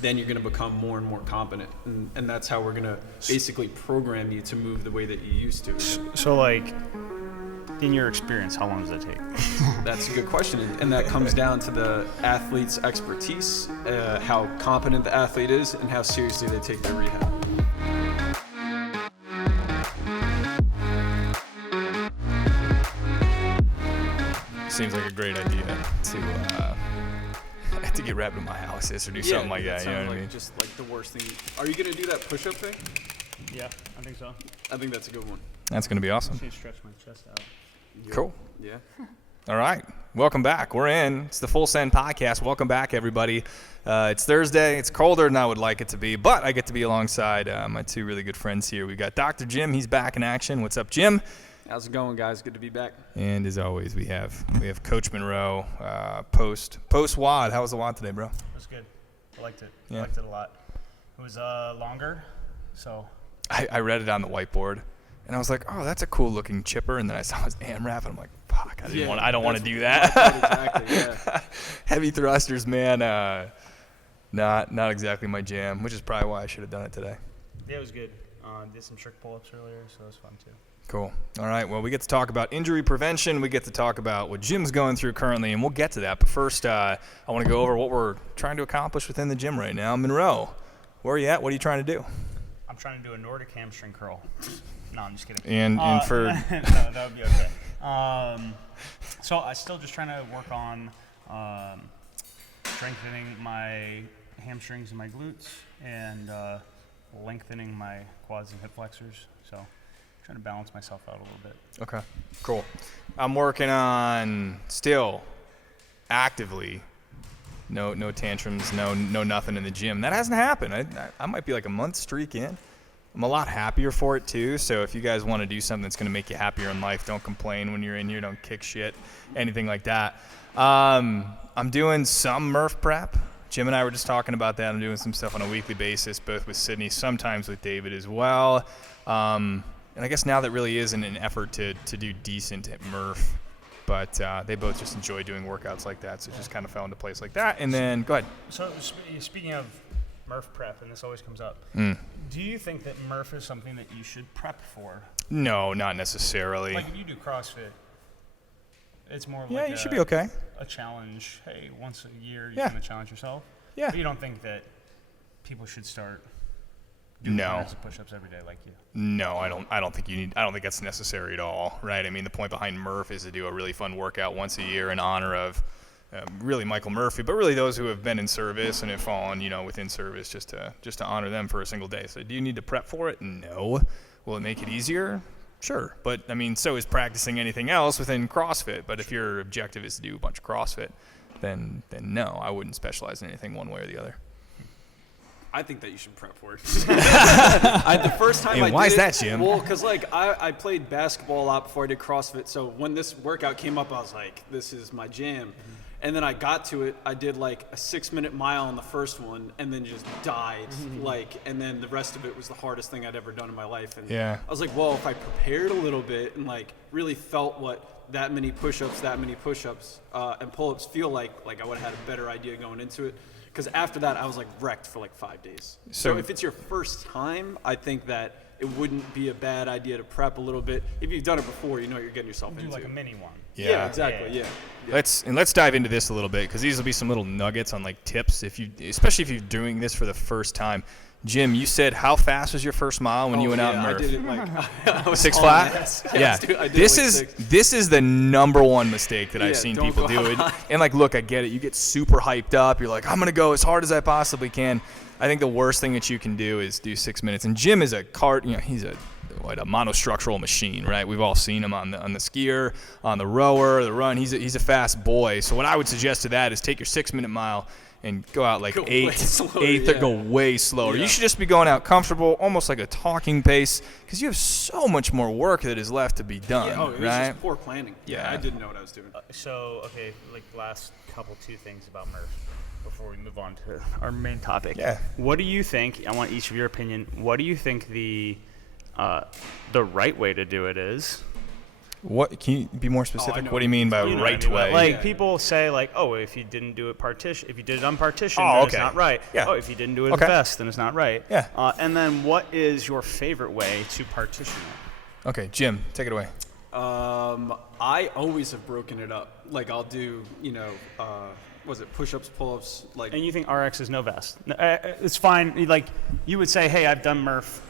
then you're going to become more and more competent. And that's how we're going to basically program you to move the way that you used to. So, like, in your experience, how long does that take? That's a good question. And that comes down to the athlete's expertise, how competent the athlete is, and how seriously they take their rehab. Seems like a great idea to get wrapped in my analysis or do something like that. You know what I mean? Just like the worst thing. Are you going to do that push-up thing? Yeah, I think so. I think that's a good one. That's going to be awesome. I should stretch my chest out. Cool. Yeah. All right. Welcome back. We're in. It's the Full Send Podcast. Welcome back, everybody. It's Thursday. It's colder than I would like it to be, but I get to be alongside my two really good friends here. We've got Dr. Jim. He's back in action. What's up, Jim? How's it going, guys? Good to be back. And as always, we have Coach Monroe, post WOD. How was the WOD today, bro? It was good. I liked it. Yeah. I liked it a lot. It was longer, so. I read it on the whiteboard, and I was like, oh, that's a cool looking chipper. And then I saw his AMRAP, and I'm like, fuck, I don't want to do that. Exactly, yeah. Heavy thrusters, man. Not exactly my jam, which is probably why I should have done it today. Yeah, it was good. Did some trick pull-ups earlier, so it was fun too. Cool. All right. Well, we get to talk about injury prevention. We get to talk about what Jim's going through currently, and we'll get to that. But first, I want to go over what we're trying to accomplish within the gym right now. Monroe, where are you at? What are you trying to do? I'm trying to do a Nordic hamstring curl. No, I'm just kidding. And for no, that would be okay. So I'm still just trying to work on strengthening my hamstrings and my glutes and lengthening my quads and hip flexors. So trying to balance myself out a little bit. Okay, cool. I'm working on still actively no tantrums, no nothing in the gym. That hasn't happened. I might be like a month streak in. I'm a lot happier for it too. So if you guys want to do something that's going to make you happier in life, don't complain when you're in here. Don't kick shit, anything like that. I'm doing some Murph Prep. Jim and I were just talking about that. I'm doing some stuff on a weekly basis, both with Sydney, sometimes with David as well. And I guess now that really isn't an effort to do decent at Murph, but they both just enjoy doing workouts like that, so it just kind of fell into place like that. And then, go ahead. So speaking of Murph Prep, and this always comes up, do you think that Murph is something that you should prep for? No, not necessarily. Like if you do CrossFit, it's more like you should be okay. A challenge. Hey, once a year you're Yeah. going to challenge yourself. Yeah. But you don't think that people should start doing hundreds of push-ups every day like you? No, I don't think you need. I don't think that's necessary at all, right? I mean, the point behind Murph is to do a really fun workout once a year in honor of really Michael Murphy, but really those who have been in service and have fallen, within service, just to honor them for a single day. So, do you need to prep for it? No. Will it make it easier? Sure, but I mean, so is practicing anything else within CrossFit. But if your objective is to do a bunch of CrossFit, then no, I wouldn't specialize in anything one way or the other. I think that you should prep for it. The first time I did why is it, that, Jim? Well, because I played basketball a lot before I did CrossFit. So when this workout came up, I was like, this is my jam. Mm-hmm. And then I got to it. I did like a 6-minute mile on the first one, and then just died. And then the rest of it was the hardest thing I'd ever done in my life. And I was like, well, if I prepared a little bit and really felt what that many push-ups, and pull-ups feel like I would have had a better idea going into it. Because after that, I was wrecked for 5 days. So if it's your first time, I think that it wouldn't be a bad idea to prep a little bit. If you've done it before, you know what you're getting yourself into. Do like a mini one. Yeah, exactly. Yeah. Let's dive into this a little bit, because these will be some little nuggets on tips especially if you're doing this for the first time. Jim, you said how fast was your first mile when you went out in Murph? I did it 6 flat? Yes, dude, I did this is the number one mistake that I've seen people do. And look, I get it. You get super hyped up. You're like, I'm gonna go as hard as I possibly can. I think the worst thing that you can do is do 6 minutes. And Jim is he's a monostructural machine, right? We've all seen him on the skier, on the rower, the run. He's a fast boy. So what I would suggest to that is take your 6-minute mile and go out go way slower. Yeah. You should just be going out comfortable, almost like a talking pace, because you have so much more work that is left to be done. Yeah, it was right? just poor planning. Yeah, I didn't know what I was doing. Last two things about Murph before we move on to our main topic. Yeah. What do you think? I want each of your opinion. What do you think the right way to do it is? What can you be more specific? know. What do you mean by You know right what I mean, way? Like Yeah. people say, like, oh, if you didn't do it if you did it unpartitioned, Oh, then okay. it's not right. Yeah. Oh, if you didn't do it Okay. with vest, then it's not right. Yeah. And then what is your favorite way to partition it? Okay, Jim, take it away. I always have broken it up. Like I'll do, was it push-ups, pull-ups, like. And you think RX is no vest? It's fine. Like you would say, hey, I've done Murph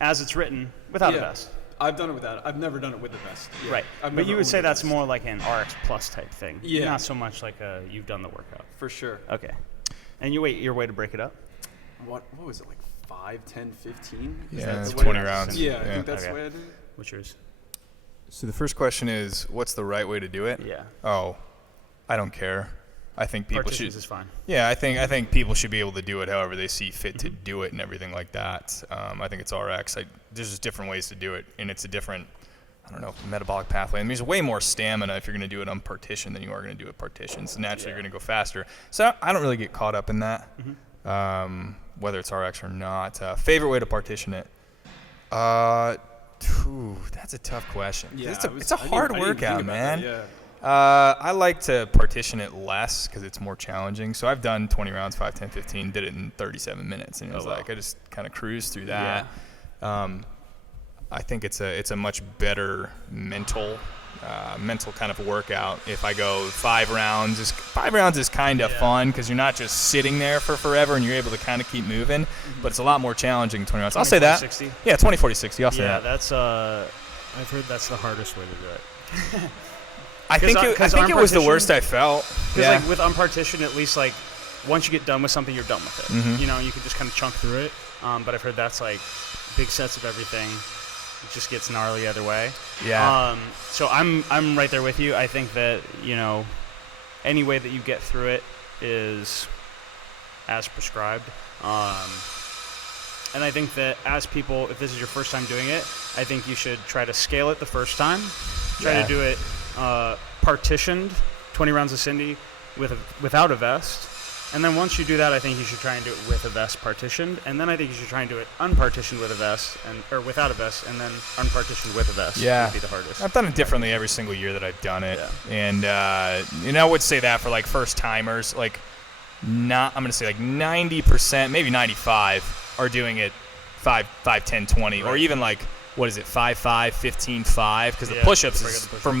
as it's written without a vest. I've done it without. I've never done it with a vest. Yeah. Right. I've But never you would owned say a that's vest. more like an RX plus type thing. Yeah. Not so much like you've done the workout. For sure. Okay. And your way to break it up? What was it, like 5, 10, 15? Is Yeah, that it's the way 20 I- rounds. Yeah, I Yeah. think that's Okay. the way I do it. What's yours? So the first question is, what's the right way to do it? Yeah. Oh, I don't care. I think people Partitions should. is fine. Yeah, I think people should be able to do it however they see fit to do it and everything like that. I think it's RX. There's just different ways to do it, and it's a different, I don't know, metabolic pathway. I mean, there's way more stamina if you're going to do it unpartitioned than you are going to do it partitioned. So naturally, you're going to go faster. So I don't really get caught up in that, whether it's RX or not. Favorite way to partition it? That's a tough question. Yeah, It's a hard I didn't think workout, about man. that, yeah. I like to partition it less because it's more challenging. So I've done 20 rounds, 5, 10, 15, did it in 37 minutes. And it was wow. like I just kind of cruised through that. I think it's a much better mental kind of workout if I go 5 rounds. 5 rounds is kind of fun because you're not just sitting there for forever and you're able to kind of keep moving. But it's a lot more challenging 20 rounds. I'll say that. 60? Yeah, 20, 40, 60. I'll say Yeah, that. that's I've heard that's the hardest way to do it. I think it was the worst I felt. Because like with unpartitioned, at least like once you get done with something, you're done with it. You know, you can just kind of chunk through it. But I've heard that's like big sets of everything. It just gets gnarly either way. Yeah. So I'm right there with you. I think that any way that you get through it is as prescribed. And I think that as people, if this is your first time doing it, I think you should try to scale it the first time. Try to do it partitioned, 20 rounds of Cindy without a vest. And then once you do that, I think you should try and do it with a vest partitioned. And then I think you should try and do it unpartitioned with a vest, or without a vest, and then unpartitioned with a vest. Yeah. Would be the hardest. I've done it differently every single year that I've done it. Yeah. And, I would say that for like first timers, like I'm going to say like 90%, maybe 95 are doing it 5, 10, 20, or even like, what is it, 5, 5, 15, 5? Because the push-ups is, for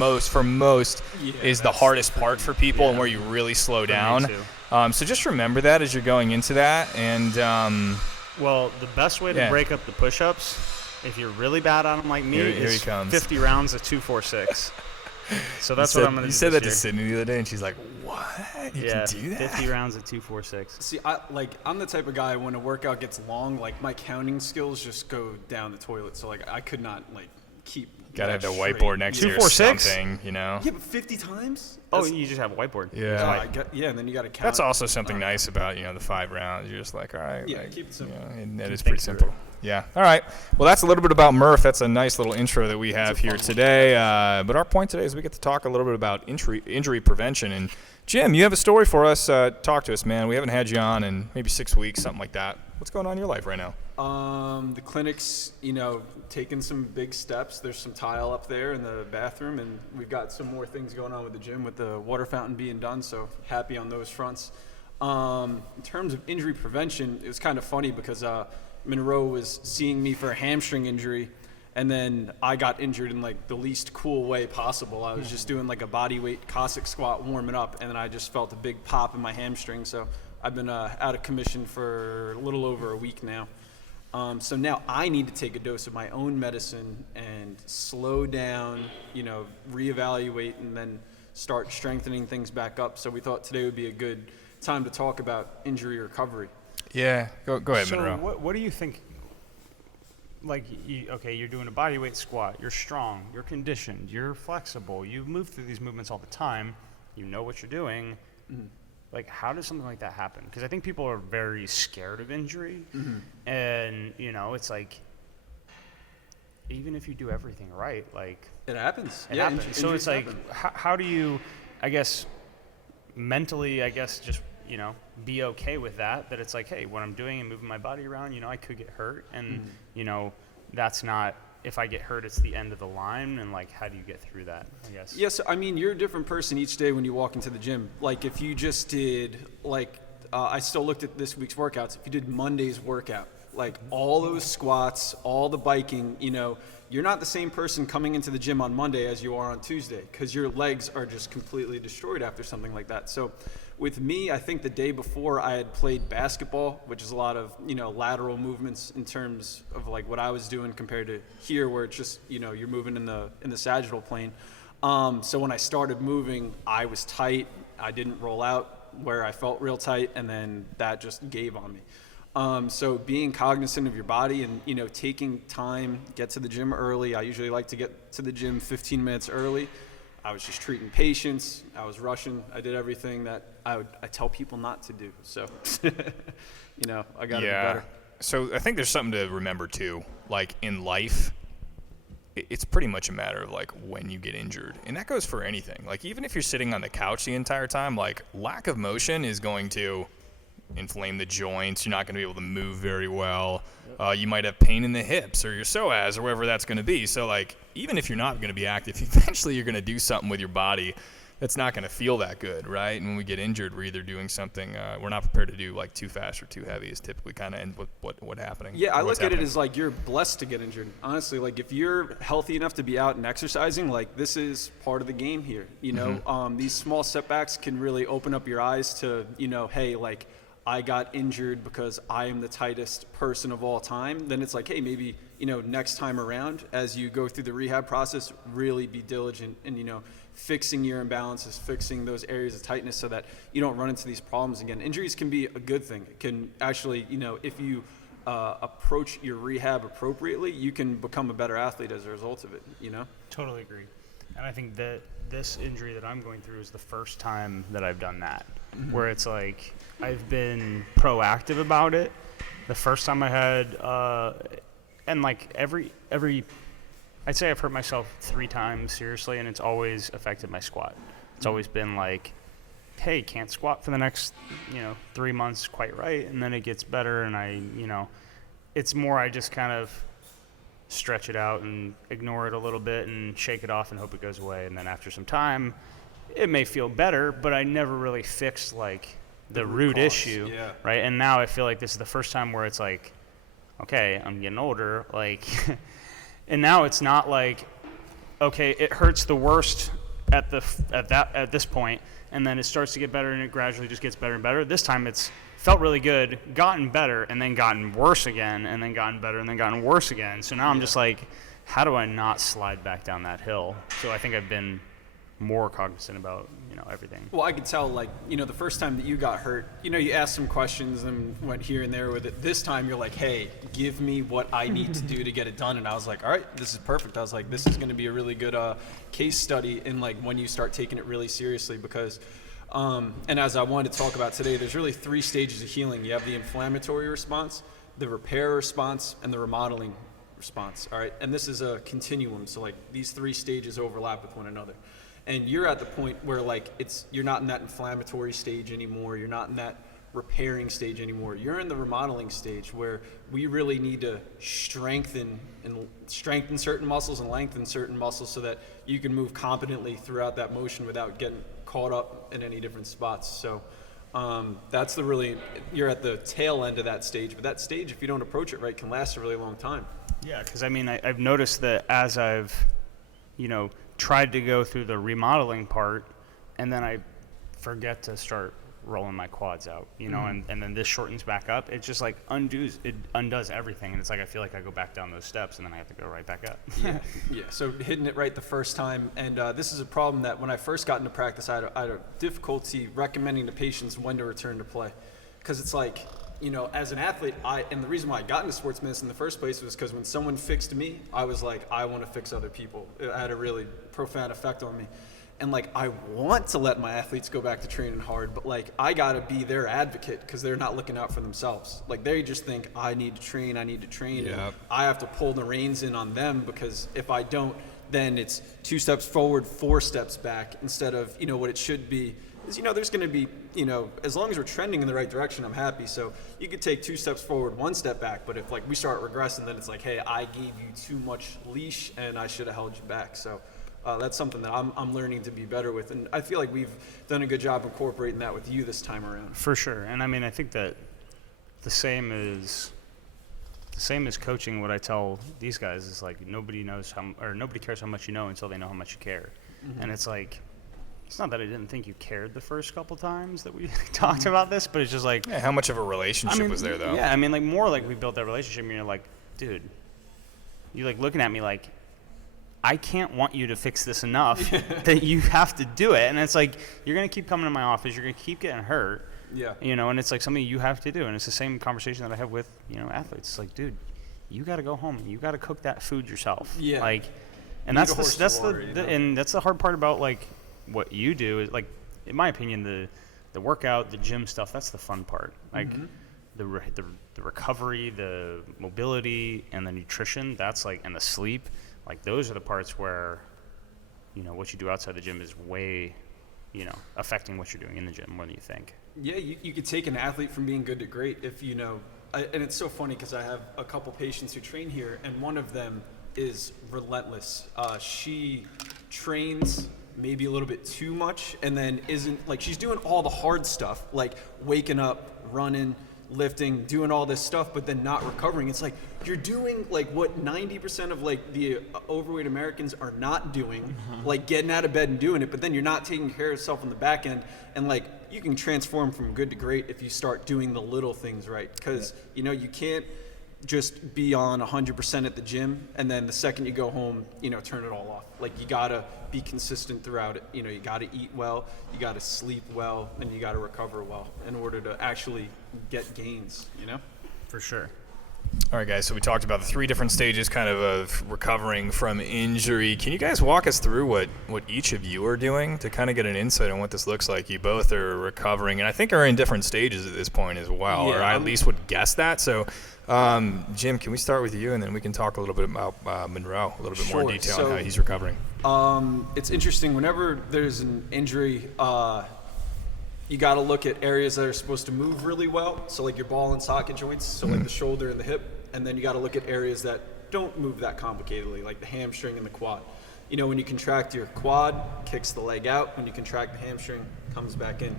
most is the hardest part for people and where you really slow down. So just remember that as you're going into that. And well, the best way to break up the push-ups, if you're really bad on them like me, here is he comes. 50 rounds of 2, 4, 6. So that's what I'm going to do. You said that to this year. Sydney the other day, and she's like, "What? You Yeah, can do that?" 50 rounds of 2, 4, 6. See, I'm the type of guy when a workout gets long, like my counting skills just go down the toilet. So like I could not like keep. Gotta have the straight. whiteboard next to 2, you 4, or 6? something, Yeah, but 50 times? Oh, That's- you just have a whiteboard. Yeah. and then you got to count. That's also something nice about the 5 rounds. You're just like, all right, Yeah, like, keep it simple. and that is think pretty through simple. Yeah. All right. Well, that's a little bit about Murph. That's a nice little intro that we have here today. But our point today is we get to talk a little bit about injury prevention. And Jim, you have a story for us. Talk to us, man. We haven't had you on in maybe 6 weeks, something like that. What's going on in your life right now? The clinic's, taking some big steps. There's some tile up there in the bathroom, and we've got some more things going on with the gym with the water fountain being done, so happy on those fronts. In terms of injury prevention, it was kind of funny because Monroe was seeing me for a hamstring injury, and then I got injured in like the least cool way possible. I was just doing like a body weight Cossack squat warming up, and then I just felt a big pop in my hamstring, so I've been out of commission for a little over a week now. So now I need to take a dose of my own medicine and slow down, reevaluate, and then start strengthening things back up. So we thought today would be a good time to talk about injury recovery. Yeah. Go ahead, So Monroe. what do you think? Like, you're doing a body weight squat. You're strong. You're conditioned. You're flexible. You move through these movements all the time. You know what you're doing. Like, how does something like that happen? Because I think people are very scared of injury. And, it's like, even if you do everything right, like, It happens. it Yeah, happens. So it's like, how do you, I guess, mentally, just, be okay with that it's like, hey, what I'm doing and moving my body around, I could get hurt. And, that's not if I get hurt, it's the end of the line, and like, how do you get through that, I guess? Yes, I mean, you're a different person each day when you walk into the gym. Like, if you just did, like, I still looked at this week's workouts. If you did Monday's workout, like all those squats, all the biking, you know, you're not the same person coming into the gym on Monday as you are on Tuesday, because your legs are just completely destroyed after something like that. So with me, I think the day before I had played basketball, which is a lot of, you know, lateral movements in terms of like what I was doing compared to here, where it's just, you know, you're moving in the sagittal plane. So when I started moving, I was tight. I didn't roll out where I felt real tight, and then that just gave on me. So being cognizant of your body and, you know, taking time, get to the gym early. I usually like to get to the gym 15 minutes early. I was just treating patients. I was rushing. I did everything that I tell people not to do. So, you know, I got to be better. So I think there's something to remember too. Like in life, it's pretty much a matter of like when you get injured. And that goes for anything. Like even if you're sitting on the couch the entire time, like lack of motion is going to inflame the joints. You're not going to be able to move very well. You might have pain in the hips or your psoas or wherever that's going to be. So like even if you're not going to be active, eventually you're going to do something with your body that's not going to feel that good, right? And when we get injured, we're either doing something we're not prepared to do, like too fast or too heavy is typically kind of end with what happening. Yeah, I look at it as like you're blessed to get injured. Honestly, like if you're healthy enough to be out and exercising, like this is part of the game here. You know, these small setbacks can really open up your eyes to, you know, hey, like I got injured because I am the tightest person of all time. Then it's like, hey, maybe, you know, next time around as you go through the rehab process, really be diligent and, you know, fixing your imbalances, fixing those areas of tightness so that you don't run into these problems again. Injuries can be a good thing. It can actually, you know, if you approach your rehab appropriately, you can become a better athlete as a result of it, you know? Totally agree. And I think that this injury that I'm going through is the first time that I've done that, where it's like I've been proactive about it. The first time I had, and like every I'd say I've hurt myself 3 times seriously, and it's always affected my squat. It's always been like, hey, can't squat for the next, 3 months quite right, and then it gets better, and it's more I just kind of stretch it out and ignore it a little bit and shake it off and hope it goes away, and then after some time, it may feel better, but I never really fixed like the root issue, right? And now I feel like this is the first time where it's like, okay, I'm getting older, like. And now it's not like, okay, it hurts the worst at this point, and then it starts to get better, and it gradually just gets better and better. This time it's felt really good, gotten better, and then gotten worse again, and then gotten better, and then gotten worse again. So now I'm just like, how do I not slide back down that hill? So I think I've been more cognizant about, everything. Well, I could tell, like, the first time that you got hurt, you asked some questions and went here and there with it. This time you're like, hey, give me what I need to do to get it done. And I was like, all right, this is perfect. I was like, this is going to be a really good case study in, like, when you start taking it really seriously because, and as I wanted to talk about today, there's really 3 stages of healing. You have the inflammatory response, the repair response, and the remodeling response, all right? And this is a continuum. So, like, these 3 stages overlap with one another. And you're at the point where, like, you're not in that inflammatory stage anymore. You're not in that repairing stage anymore. You're in the remodeling stage where we really need to strengthen certain muscles and lengthen certain muscles so that you can move competently throughout that motion without getting caught up in any different spots. So that's you're at the tail end of that stage. But that stage, if you don't approach it right, can last a really long time. Yeah, because, I've noticed that as I've, tried to go through the remodeling part, and then I forget to start rolling my quads out, and then this shortens back up. It just like undoes everything, and it's like I feel like I go back down those steps, and then I have to go right back up. Yeah. So hitting it right the first time, and this is a problem that when I first got into practice, I had a difficulty recommending to patients when to return to play, because it's like, as an athlete, and the reason why I got into sports medicine in the first place was because when someone fixed me, I was like, I want to fix other people. It had a really profound effect on me. And, like, I want to let my athletes go back to training hard, but, like, I got to be their advocate because they're not looking out for themselves. Like, they just think, I need to train. Yep. And I have to pull the reins in on them because if I don't, then it's 2 steps forward, 4 steps back instead of, what it should be is, there's going to be, as long as we're trending in the right direction, I'm happy. So you could take 2 steps forward, 1 step back. But if like we start regressing, then it's like, hey, I gave you too much leash and I should have held you back. So that's something that I'm learning to be better with. And I feel like we've done a good job incorporating that with you this time around. For sure. And I mean, I think that the same as coaching. What I tell these guys is like, nobody cares how much you know until they know how much you care. And it's like, it's not that I didn't think you cared the first couple times that we talked about this, but it's just like, Yeah, how much of a relationship was there, though? Yeah, I mean, like, more like we built that relationship, and you're like, dude, you like looking at me like, I can't want you to fix this enough that you have to do it. And it's like, you're going to keep coming to my office, you're going to keep getting hurt. Yeah. And it's like something you have to do. And it's the same conversation that I have with, athletes. It's like, dude, you got to go home and you got to cook that food yourself. Yeah. Like, and that's the hard part about like what you do is like, in my opinion, the workout, the gym stuff, that's the fun part. Like the recovery, the mobility, and the nutrition, that's like, and the sleep, like those are the parts where, what you do outside the gym is way, affecting what you're doing in the gym more than you think. Yeah, you could take an athlete from being good to great if and it's so funny because I have a couple patients who train here, and one of them is relentless. She trains maybe a little bit too much, and then isn't like, she's doing all the hard stuff, like waking up, running, lifting, doing all this stuff, but then not recovering. It's like, you're doing like what 90% of like the overweight Americans are not doing, like getting out of bed and doing it, but then you're not taking care of yourself on the back end. And like, you can transform from good to great if you start doing the little things right. Because, you can't just be on 100% at the gym, and then the second you go home, turn it all off. Like, you gotta be consistent throughout it. You gotta eat well, you gotta sleep well, and you gotta recover well in order to actually get gains, For sure. All right, guys, so we talked about the 3 different stages kind of recovering from injury. Can you guys walk us through what each of you are doing to kind of get an insight on what this looks like? You both are recovering, and I think are in different stages at this point as well, or I at least would guess that. So, Jim, can we start with you, and then we can talk a little bit about Monroe, a little bit more detail on how he's recovering. It's interesting. Whenever there's an injury, you got to look at areas that are supposed to move really well. So like your ball and socket joints, so like the shoulder and the hip. And then you got to look at areas that don't move that complicatedly, like the hamstring and the quad. When you contract your quad, kicks the leg out. When you contract the hamstring, comes back in.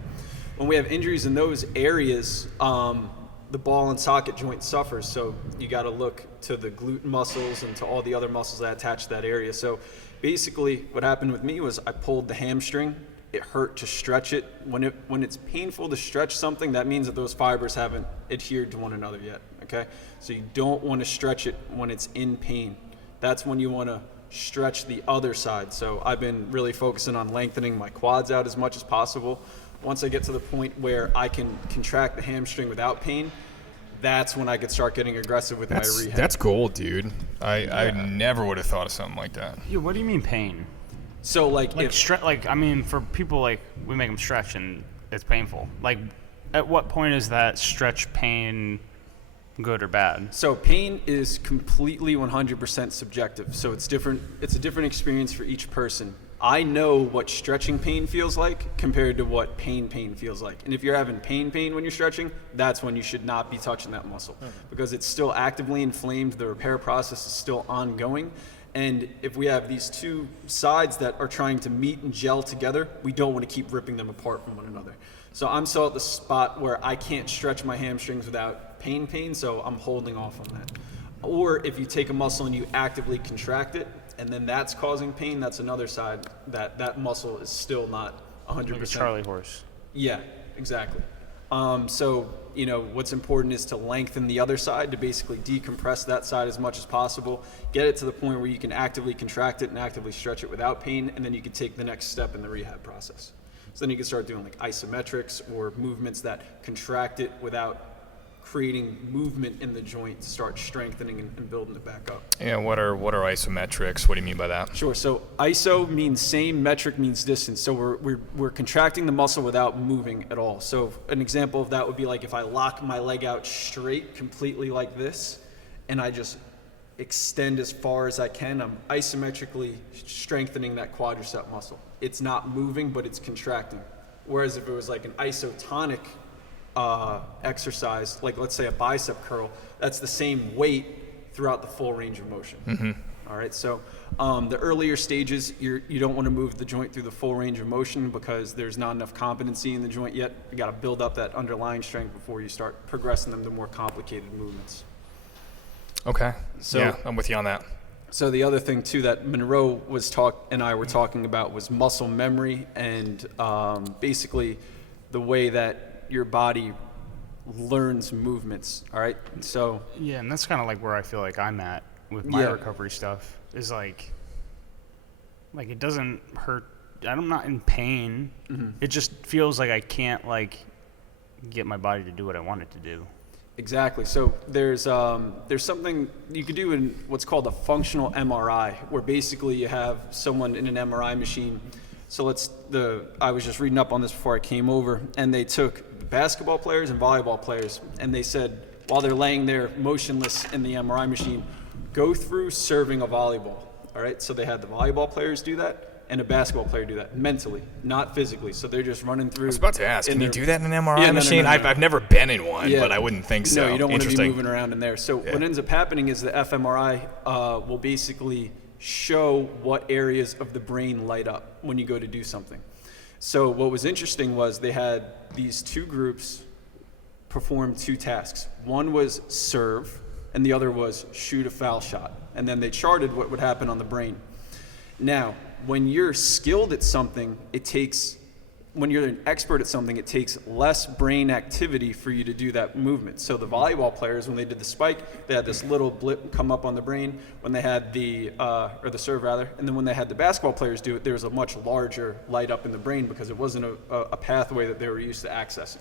When we have injuries in those areas, the ball and socket joint suffers. So you got to look to the glute muscles and to all the other muscles that attach to that area. So basically what happened with me was I pulled the hamstring. It hurt to stretch it. When it's painful to stretch something, that means that those fibers haven't adhered to one another yet, okay? So you don't want to stretch it when it's in pain. That's when you want to stretch the other side. So I've been really focusing on lengthening my quads out as much as possible. Once I get to the point where I can contract the hamstring without pain, that's when I could start getting aggressive with my rehab. That's gold, dude. I never would have thought of something like that. Yeah, what do you mean pain? So like for people, like, we make them stretch and it's painful. Like, at what point is that stretch pain good or bad? So pain is completely 100% subjective. So it's different. It's a different experience for each person. I know what stretching pain feels like compared to what pain feels like. And if you're having pain when you're stretching, that's when you should not be touching that muscle because it's still actively inflamed. The repair process is still ongoing. And if we have these two sides that are trying to meet and gel together, we don't want to keep ripping them apart from one another. So I'm still at the spot where I can't stretch my hamstrings without pain, so I'm holding off on that. Or if you take a muscle and you actively contract it, and then that's causing pain, that's another side that muscle is still not 100%. Like a Charlie horse. Yeah, exactly. So, what's important is to lengthen the other side to basically decompress that side as much as possible, get it to the point where you can actively contract it and actively stretch it without pain, and then you can take the next step in the rehab process. So then you can start doing like isometrics or movements that contract it without creating movement in the joint to start strengthening and building it back up. Yeah, what are isometrics? What do you mean by that? Sure. So iso means same, metric means distance. So we're contracting the muscle without moving at all. So an example of that would be like if I lock my leg out straight completely like this, and I just extend as far as I can, I'm isometrically strengthening that quadricep muscle. It's not moving, but it's contracting. Whereas if it was like an isotonic exercise, like let's say a bicep curl, that's the same weight throughout the full range of motion. All right, so the earlier stages, you don't want to move the joint through the full range of motion because there's not enough competency in the joint yet. You got to build up that underlying strength before you start progressing them to more complicated movements. Okay. So, yeah, I'm with you on that. So the other thing too that Monroe and I were talking about was muscle memory and basically the way that your body learns movements. All right, so Yeah, and that's kind of like where I feel like I'm at with my recovery stuff. Is like it doesn't hurt. I'm not in pain. It just feels like I can't like get my body to do what I want it to do. Exactly. So there's something you could do in what's called a functional MRI, where basically you have someone in an MRI machine. So I was just reading up on this before I came over, and they took basketball players and volleyball players, and they said while they're laying there motionless in the MRI machine, go through serving a volleyball. All right. So they had the volleyball players do that, and a basketball player do that mentally, not physically. So they're just running through. I was about to ask, can you do that in an MRI machine? No. I've never been in one, but I wouldn't think so. No, you don't want to be moving around in there. So what ends up happening is the fMRI will basically show what areas of the brain light up when you go to do something. So what was interesting was they had these two groups perform two tasks. One was serve, and the other was shoot a foul shot. And then they charted what would happen on the brain. Now, when you're skilled at something, when you're an expert at something, it takes less brain activity for you to do that movement. So the volleyball players, when they did the spike, they had this little blip come up on the brain. When they had the serve rather, and then when they had the basketball players do it, there was a much larger light up in the brain because it wasn't a pathway that they were used to accessing.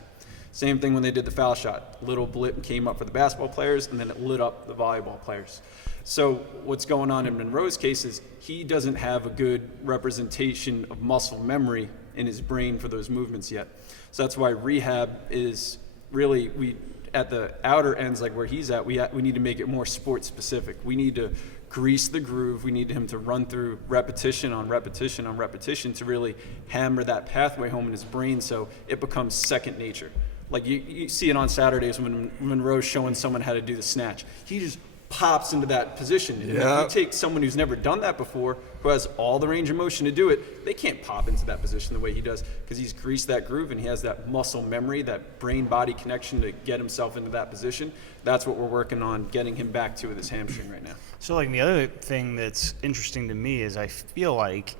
Same thing when they did the foul shot. Little blip came up for the basketball players, and then it lit up the volleyball players. So what's going on in Monroe's case is he doesn't have a good representation of muscle memory in his brain for those movements yet. So that's why rehab is really, at the outer ends, like where he's at, we need to make it more sport specific. We need to grease the groove. We need him to run through repetition on repetition on repetition to really hammer that pathway home in his brain so it becomes second nature. Like you see it on Saturdays when Monroe's showing someone how to do the snatch. He just pops into that position. And if you take someone who's never done that before, who has all the range of motion to do it, they can't pop into that position the way he does because he's greased that groove and he has that muscle memory, that brain-body connection to get himself into that position. That's what we're working on getting him back to with his hamstring right now. So like the other thing that's interesting to me is I feel like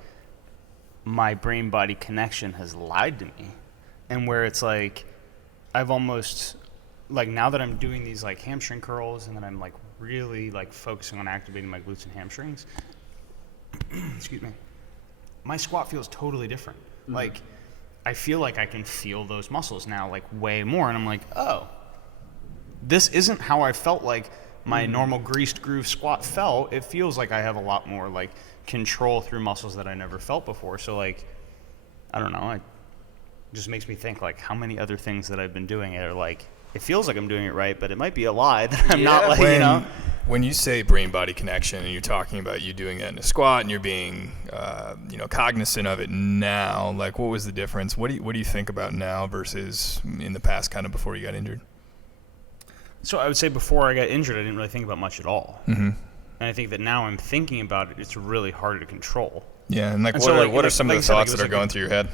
my brain-body connection has lied to me, and where it's like I've almost, like now that I'm doing these like hamstring curls and then I'm like really like focusing on activating my glutes and hamstrings, excuse me, my squat feels totally different. Like I feel like I can feel those muscles now like way more, and I'm like, oh, this isn't how I felt like my normal greased groove squat felt. It feels like I have a lot more like control through muscles that I never felt before. So like, I don't know, it just makes me think like how many other things that I've been doing are like, it feels like I'm doing it right, but it might be a lie that I'm not like, you know. When you say brain-body connection and you're talking about you doing that in a squat and you're being, cognizant of it now, like what was the difference? What do you think about now versus in the past, kind of before you got injured? So I would say before I got injured, I didn't really think about much at all. Mm-hmm. And I think that now I'm thinking about it, it's really hard to control. Yeah, and what are some of the thoughts that are going through your head?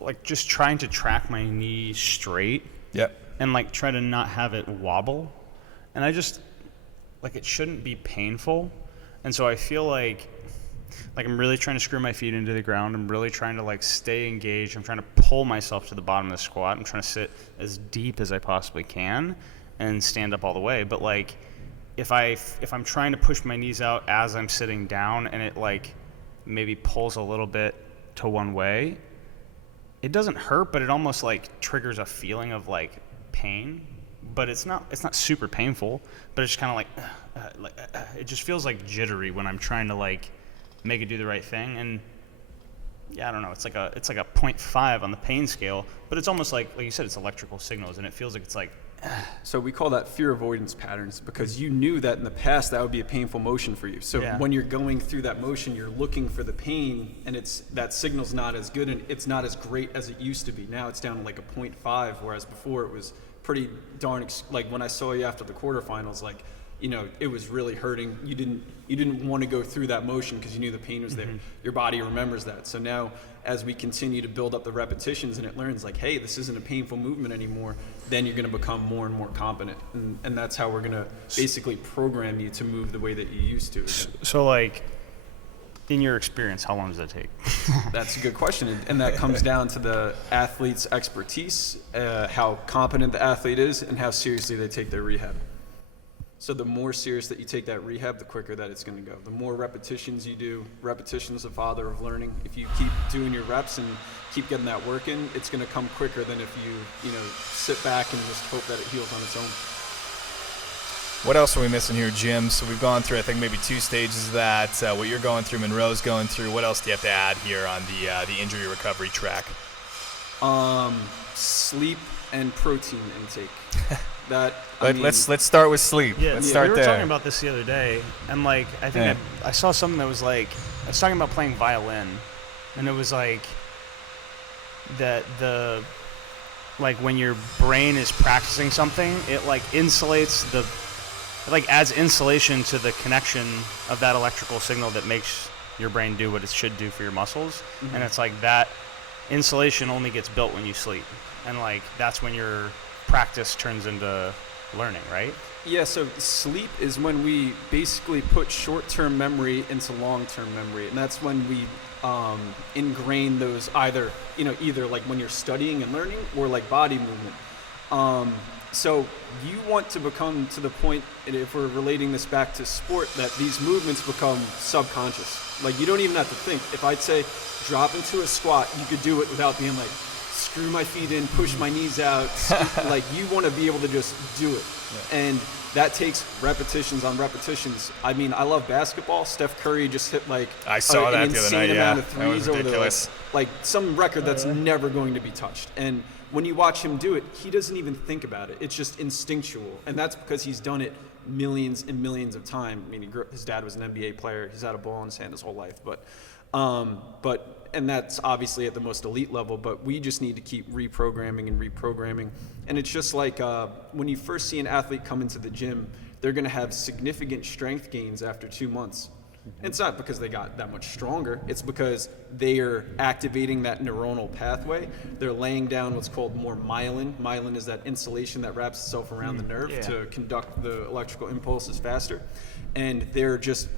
Like just trying to track my knee straight. Yep. And like try to not have it wobble. And I just, like it shouldn't be painful. And so I feel like I'm really trying to screw my feet into the ground. I'm really trying to like stay engaged. I'm trying to pull myself to the bottom of the squat. I'm trying to sit as deep as I possibly can and stand up all the way. But like if I'm trying to push my knees out as I'm sitting down and it like maybe pulls a little bit to one way, it doesn't hurt, but it almost like triggers a feeling of like pain. But it's not super painful, but it's kind of like it just feels like jittery when I'm trying to like make it do the right thing. And yeah, I don't know, it's like a 0.5 on the pain scale, but it's almost like you said, it's electrical signals, and it feels like it's like So we call that fear avoidance patterns, because you knew that in the past that would be a painful motion for you. So when you're going through that motion, you're looking for the pain, and that signal's not as good, and it's not as great as it used to be. Now it's down to like a 0.5, whereas before it was pretty darn like when I saw you after the quarterfinals, like, you know, it was really hurting. You didn't want to go through that motion because you knew the pain was there. Your body remembers that. So now, as we continue to build up the repetitions and it learns like, hey, this isn't a painful movement anymore, then you're going to become more and more competent. And that's how we're going to basically program you to move the way that you used to. So, like, in your experience, how long does that take? That's a good question. And that comes down to the athlete's expertise, how competent the athlete is, and how seriously they take their rehab. So the more serious that you take that rehab, the quicker that it's going to go. The more repetitions you do, repetition is the father of learning. If you keep doing your reps and keep getting that work in, it's going to come quicker than if you sit back and just hope that it heals on its own. What else are we missing here, Jim? So we've gone through, I think, maybe 2 stages of that. What you're going through, Monroe's going through. What else do you have to add here on the injury recovery track? Sleep and protein intake. Let's start with sleep. Let's start we were there. talking about this the other day, and like I think I saw something that was like, I was talking about playing violin, and it was like that like when your brain is practicing something, it like insulates adds insulation to the connection of that electrical signal that makes your brain do what it should do for your muscles. And it's like that insulation only gets built when you sleep, and like that's when your practice turns into learning, right? Yeah, so sleep is when we basically put short-term memory into long-term memory, and that's when we ingrain those either like when you're studying and learning, or like body movement. So you want to become to the point, and if we're relating this back to sport, that these movements become subconscious. Like you don't even have to think. If I'd say drop into a squat, you could do it without being like, screw my feet in, push my knees out. Like you want to be able to just do it. Yeah. And that takes repetitions on repetitions. I mean, I love basketball. Steph Curry just hit like I saw that an the other insane night, amount of that was threes over ridiculous. like some record that's never going to be touched. And when you watch him do it, he doesn't even think about it. It's just instinctual. And that's because he's done it millions and millions of times. I mean, his dad was an NBA player. He's had a ball in his hand his whole life. And that's obviously at the most elite level, but we just need to keep reprogramming. And it's just like when you first see an athlete come into the gym, they're going to have significant strength gains after 2 months. And it's not because they got that much stronger. It's because they are activating that neuronal pathway. They're laying down what's called more myelin. Myelin is that insulation that wraps itself around the nerve to conduct the electrical impulses faster. And they're just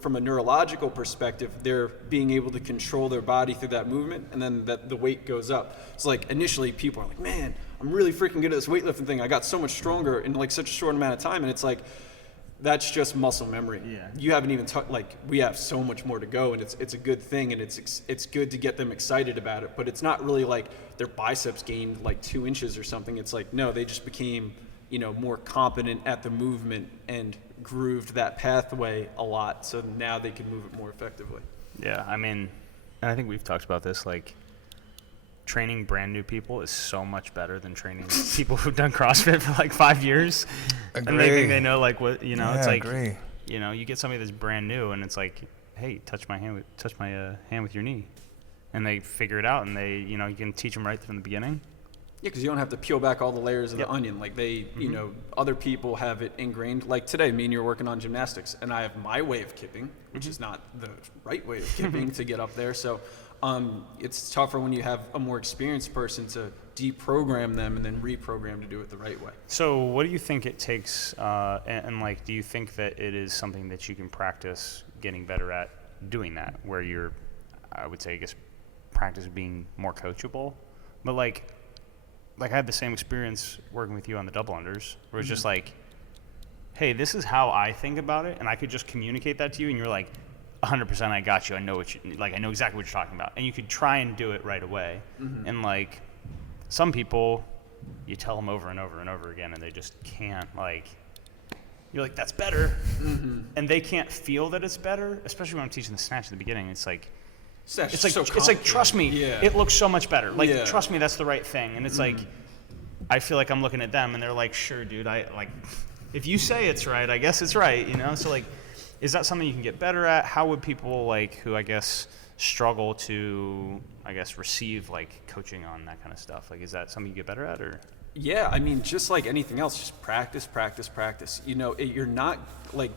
from a neurological perspective, they're being able to control their body through that movement, and then the weight goes up. It's like initially people are like, man, I'm really freaking good at this weightlifting thing. I got so much stronger in like such a short amount of time. And it's like, that's just muscle memory. Yeah. You haven't even we have so much more to go, and it's a good thing, and it's good to get them excited about it. But it's not really like their biceps gained like 2 inches or something. It's like, no, they just became, more competent at the movement and grooved that pathway a lot, so now they can move it more effectively. Yeah, I mean, and I think we've talked about this, like training brand new people is so much better than training people who've done CrossFit for like 5 years. Agree. And they think they know like what, it's like, agree. You get somebody that's brand new and it's like, hey, touch my hand with your knee. And they figure it out, and they, you can teach them right from the beginning. Yeah, because you don't have to peel back all the layers of the onion. Like they, other people have it ingrained. Like today, me and you are working on gymnastics, and I have my way of kipping, which is not the right way of kipping to get up there. So it's tougher when you have a more experienced person to deprogram them and then reprogram to do it the right way. So what do you think it takes, and like, do you think that it is something that you can practice getting better at doing that, where you're, I would say, I guess, practice being more coachable? But like I had the same experience working with you on the double unders, where it's just like, hey, this is how I think about it, and I could just communicate that to you, and you're like, 100% I got you. I know I know exactly what you're talking about. And you could try and do it right away. Mm-hmm. And like some people, you tell them over and over and over again, and they just can't, like, you're like, that's better. Mm-hmm. And they can't feel that it's better, especially when I'm teaching the snatch at the beginning. It's like, trust me, it looks so much better. Like, trust me, that's the right thing. And it's like, I feel like I'm looking at them and they're like, sure, dude, if you say it's right, I guess it's right, you know? So like, is that something you can get better at? How would people like who I guess struggle to, I guess, receive like coaching on that kind of stuff? Like, is that something you get better at, or? Yeah, I mean, just like anything else, just practice. You know, you're not like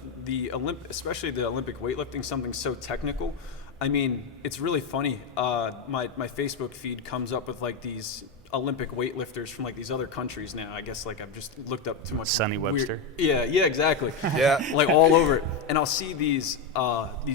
especially the Olympic weightlifting, something so technical. I mean, it's really funny. My Facebook feed comes up with like these Olympic weightlifters from like these other countries now. I guess like I've just looked up too much. Sonny Webster. Yeah, exactly. Yeah. Like all over it. And I'll see these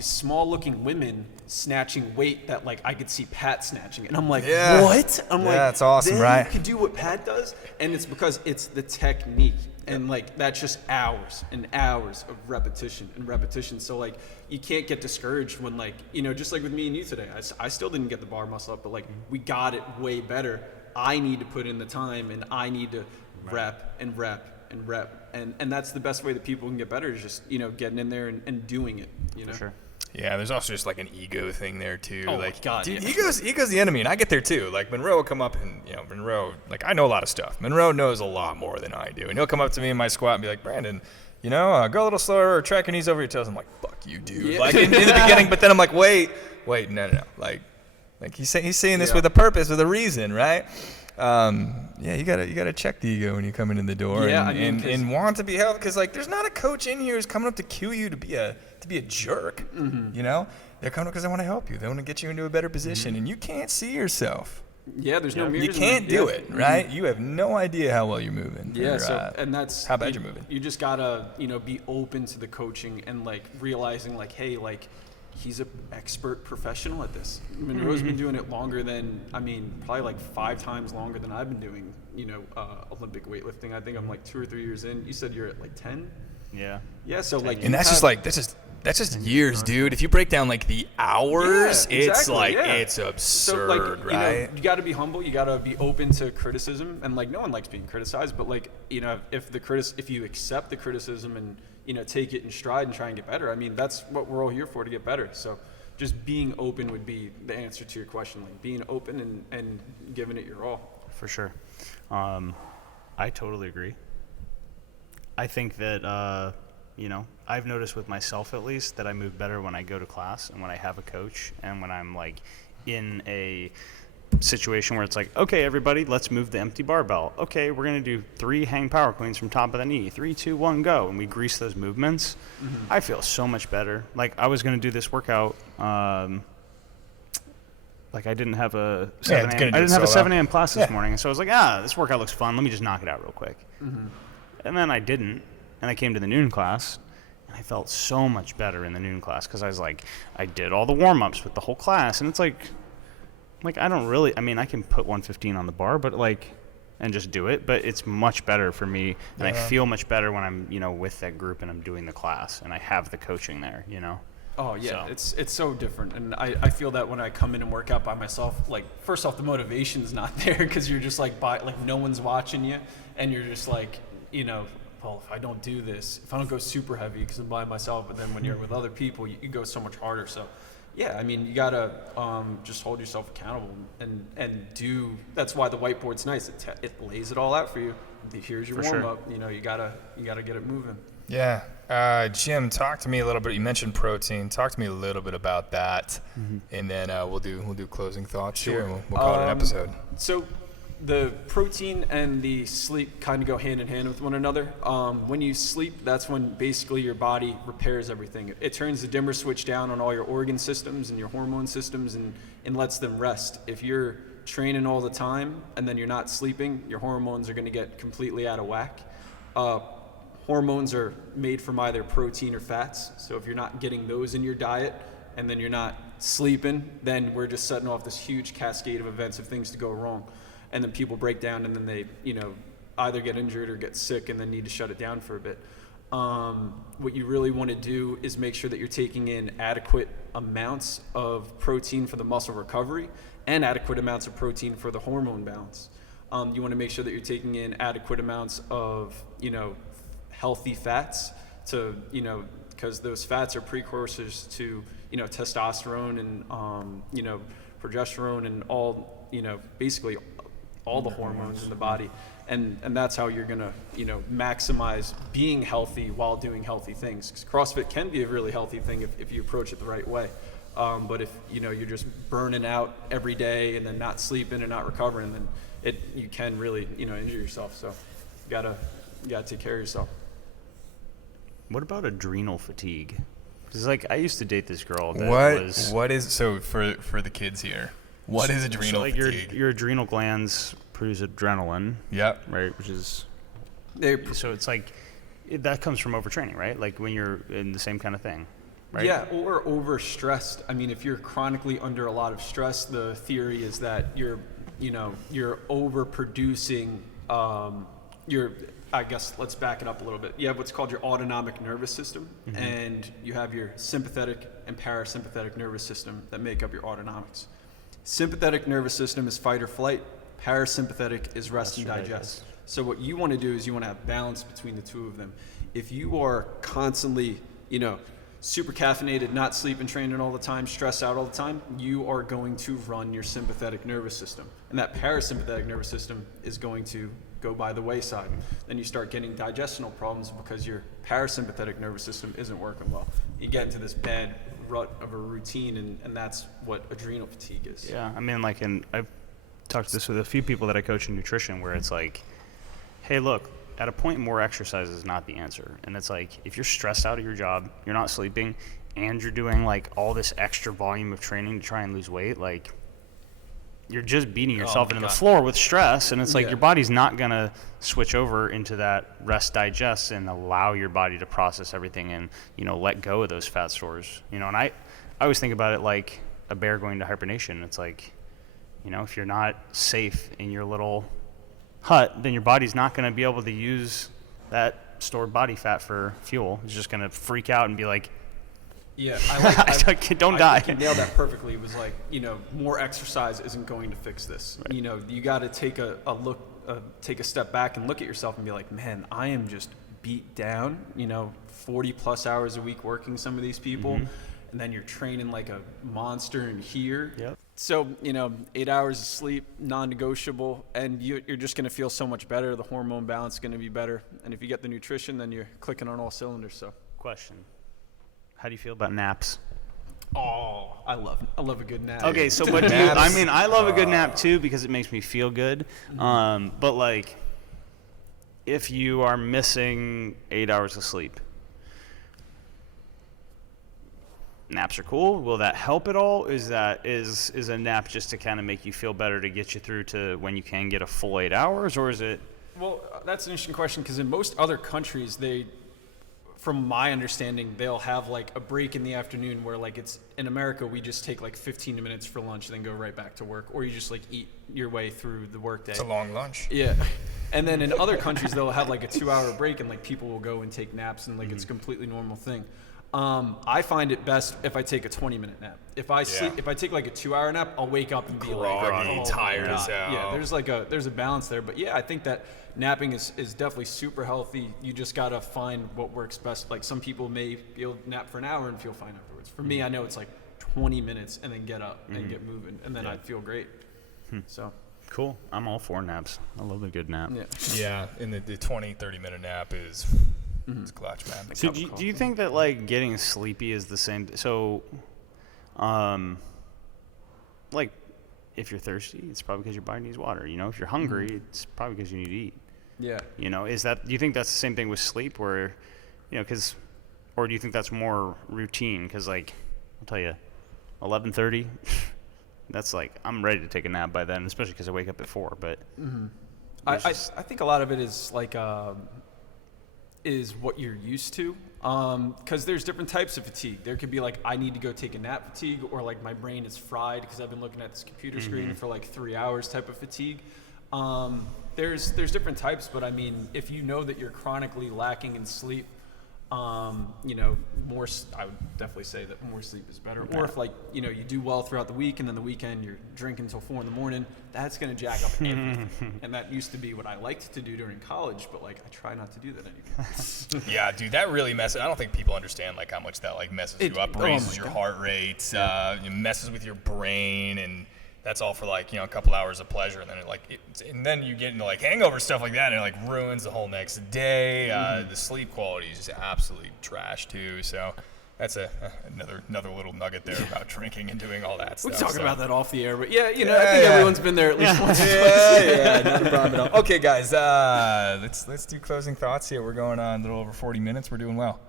small looking women snatching weight that like I could see Pat snatching. And I'm like, what? I'm like, that's awesome, right? You can do what Pat does? And it's because it's the technique. And like that's just hours and hours of repetition. So like you can't get discouraged when like, you know, just like with me and you today, I still didn't get the bar muscle up, but like we got it way better. I need to put in the time and I need to rep. And that's the best way that people can get better is just, you know, getting in there and doing it, you know? For sure. Yeah, there's also just like an ego thing there too. Oh like, my God, dude, yeah. ego's the enemy, and I get there too. Like Monroe will come up and, you know, Monroe, like I know a lot of stuff. Monroe knows a lot more than I do. And he'll come up to me in my squat and be like, Brandon, you know, go a little slower or track your knees over your toes. I'm like, fuck you, dude. Yeah. Like in the beginning, but then I'm like, wait, no. Like he's saying this with a purpose, with a reason, right? Yeah, you gotta check the ego when you come in the door, Yeah, and want to be held, because like there's not a coach in here who's coming up to cue you to be a jerk. Mm-hmm. You know, they're coming up because they want to help you. They want to get you into a better position, and you can't see yourself. Yeah, there's no mirrors. You can't do it, right? You have no idea how well you're moving. Yeah, or, and that's how bad you're moving. You just gotta, you know, be open to the coaching and like realizing like, hey, like he's an expert professional at this. Monroe's been doing it longer than, I mean, probably like 5 times longer than I've been doing, you know, Olympic weightlifting. I think I'm like 2 or 3 years in. You said you're at like 10? Yeah. Yeah, so like, And that's just years, dude. If you break down like the hours, Yeah, it's exactly, like yeah. it's absurd, so like, right? You know, you got to be humble. You got to be open to criticism, and like no one likes being criticized. But like, you know, if you accept the criticism and, you know, take it in stride and try and get better, I mean, that's what we're all here for, to get better. So just being open would be the answer to your question. Like being open and giving it your all. For sure. I totally agree. I think that, you know, I've noticed with myself at least that I move better when I go to class and when I have a coach and when I'm like in a situation where it's like, okay, everybody, let's move the empty barbell. Okay, we're going to do 3 hang power cleans from top of the knee. 3, 2, 1, go. And we grease those movements. Mm-hmm. I feel so much better. Like I was going to do this workout, like I didn't have a 7 a.m. class this morning. So I was like, this workout looks fun. Let me just knock it out real quick. Mm-hmm. And then I didn't. And I came to the noon class, and I felt so much better in the noon class because I was like, I did all the warm-ups with the whole class. And it's like I don't really, I mean, I can put 115 on the bar, but like, and just do it. But it's much better for me. And I feel much better when I'm, you know, with that group and I'm doing the class and I have the coaching there, you know? Oh yeah, it's so different, and I feel that when I come in and work out by myself, like first off the motivation's not there because you're just like no one's watching you, and you're just like, you know, well, if I don't do this, if I don't go super heavy because I'm by myself, but then when you're with other people, you go so much harder. So yeah, I mean, you gotta just hold yourself accountable and do. That's why the whiteboard's nice. It lays it all out for you. Here's your warm up. You know, you gotta get it moving. Yeah. Jim, talk to me a little bit. You mentioned protein. Talk to me a little bit about that, and then we'll do closing thoughts here, and we'll call it an episode. So the protein and the sleep kind of go hand in hand with one another. When you sleep, that's when basically your body repairs everything. It turns the dimmer switch down on all your organ systems and your hormone systems and lets them rest. If you're training all the time and then you're not sleeping, your hormones are going to get completely out of whack. Hormones are made from either protein or fats. So if you're not getting those in your diet and then you're not sleeping, then we're just setting off this huge cascade of events of things to go wrong. And then people break down and then they, you know, either get injured or get sick and then need to shut it down for a bit. What you really want to do is make sure that you're taking in adequate amounts of protein for the muscle recovery and adequate amounts of protein for the hormone balance. You want to make sure that you're taking in adequate amounts of, you know, healthy fats to, you know, because those fats are precursors to, you know, testosterone and, you know, progesterone and all, you know, basically all the hormones in the body. And that's how you're gonna, maximize being healthy while doing healthy things. 'Cause CrossFit can be a really healthy thing if you approach it the right way. But if you're just burning out every day and then not sleeping and not recovering, then you can really injure yourself. So you gotta take care of yourself. What about adrenal fatigue? Because I used to date this girl that what is so for the kids here? What is adrenal fatigue? Your adrenal glands produce adrenaline. Yep. Right, which is so it's that comes from overtraining, right? Like when you're in the same kind of thing, right? Yeah, or overstressed. I mean, if you're chronically under a lot of stress, the theory is that you're overproducing. I guess let's back it up a little bit. You have what's called your autonomic nervous system, and you have your sympathetic and parasympathetic nervous system that make up your autonomics. Sympathetic nervous system is fight or flight. Parasympathetic is rest and digest. So what you want to do is you want to have balance between the two of them. If you are constantly, super caffeinated, not sleeping, training all the time, stressed out all the time, you are going to run your sympathetic nervous system. And that parasympathetic nervous system is going to go by the wayside. Then you start getting digestional problems because your parasympathetic nervous system isn't working well. You get into this bad rut of a routine, and that's what adrenal fatigue is. Yeah, I mean, I've talked this with a few people that I coach in nutrition, where it's hey, look, at a point, more exercise is not the answer. And it's if you're stressed out of your job, you're not sleeping, and you're doing all this extra volume of training to try and lose weight, you're just beating yourself into the floor with stress, and it's your body's not going to switch over into that rest digest and allow your body to process everything and, let go of those fat stores. And I always think about it like a bear going to hibernation. It's if you're not safe in your little hut, then your body's not going to be able to use that stored body fat for fuel. It's just going to freak out and be yeah, don't die. I think you nailed that perfectly. It was more exercise isn't going to fix this. Right. You got to take take a step back and look at yourself and be man, I am just beat down. 40 plus hours a week working some of these people, and then you're training like a monster in here. Yep. So 8 hours of sleep, non-negotiable, and you're just going to feel so much better. The hormone balance is going to be better, and if you get the nutrition, then you're clicking on all cylinders. So, question. How do you feel about naps? Oh, I love a good nap. Okay, so what do you? I mean, I love a good nap too because it makes me feel good. But if you are missing 8 hours of sleep, naps are cool. Will that help at all? Is a nap just to kind of make you feel better to get you through to when you can get a full 8 hours, or is it? Well, that's an interesting question because in most other countries, from my understanding, they'll have a break in the afternoon where it's in America, we just take 15 minutes for lunch and then go right back to work, or you just eat your way through the workday. It's a long lunch. Yeah. And then in other countries, they'll have a 2-hour break and people will go and take naps and it's a completely normal thing. I find it best if I take a 20-minute nap. If I take a 2-hour nap, I'll wake up and be groggy, tired as hell. Yeah, there's a balance there. But yeah, I think that napping is definitely super healthy. You just gotta find what works best. Some people may be able to nap for an hour and feel fine afterwards. For me, I know it's 20 minutes and then get up and get moving, and then I'd feel great. So cool. I'm all for naps. I love a good nap. Yeah, and the 20-30 minute nap is it's clutch, man. So do you think that getting sleepy is the same? So, if you're thirsty, it's probably because your body needs water. If you're hungry, it's probably because you need to eat. Yeah. Do you think that's the same thing with sleep, where, or do you think that's more routine? Because I'll tell you, 11:30, that's I'm ready to take a nap by then, especially because I wake up at 4. But I think a lot of it is is what you're used to, because there's different types of fatigue. There could be I need to go take a nap fatigue, or my brain is fried because I've been looking at this computer screen for 3 hours type of fatigue. There's different types, but I mean, if you know that you're chronically lacking in sleep, more, I would definitely say that more sleep is better. Or if you do well throughout the week and then the weekend you're drinking until 4 a.m, that's going to jack up everything. And that used to be what I liked to do during college, but I try not to do that anymore. Yeah, dude, that really messes. I don't think people understand how much that messes you up, raises your heart rate, messes with your brain, and that's all for like, a couple hours of pleasure, and then and then you get into like hangover stuff like that, and it like ruins the whole next day. The sleep quality is just absolutely trash too. So that's another little nugget there about drinking and doing all that stuff. We can talk about that off the air, but I think everyone's been there at least once. Yeah, not a problem at all. Okay, guys, let's do closing thoughts here. We're going on a little over 40 minutes. We're doing well.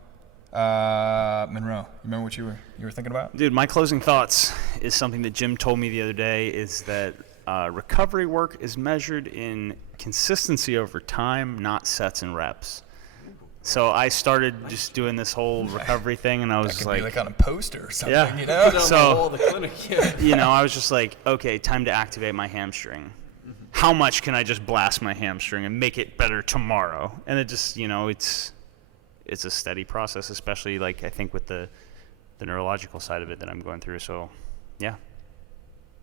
Monroe, you remember what you were thinking about? Dude, my closing thoughts is something that Jim told me the other day, is that recovery work is measured in consistency over time, not sets and reps. So I started just doing this whole recovery thing, and I was That could like, be like on a poster or something, Yeah. Put it on So- the wall of the clinic. I was just like, okay, time to activate my hamstring. How much can I just blast my hamstring and make it better tomorrow? And it just, it's a steady process, especially like I think with the neurological side of it that I'm going through. So, yeah,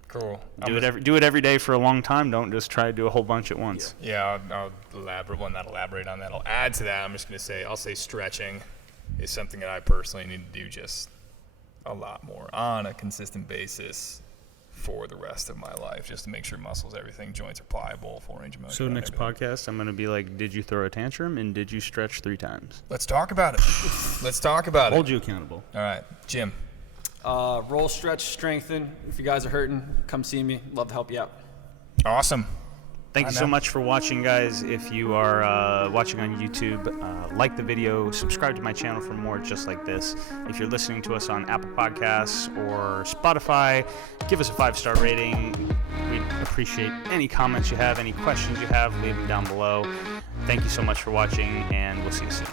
Cool. do it every day for a long time. Don't just try to do a whole bunch at once. Yeah, I'll elaborate on that. I'll add to that. I'm just going to say, I'll say stretching is something that I personally need to do just a lot more on a consistent basis for the rest of my life, just to make sure muscles, everything, joints are pliable, full range of motion. So and next everything. podcast, I'm going to be like, did you throw a tantrum and did you stretch 3 times? Let's talk about it. Hold you accountable. All right, Jim. Roll, stretch, strengthen. If you guys are hurting, come see me. Love to help you out. Awesome. Thank you so much for watching, guys. If you are watching on YouTube, like the video, subscribe to my channel for more just like this. If you're listening to us on Apple Podcasts or Spotify, give us a 5-star rating. We'd appreciate any comments you have, any questions you have, leave them down below. Thank you so much for watching, and we'll see you soon.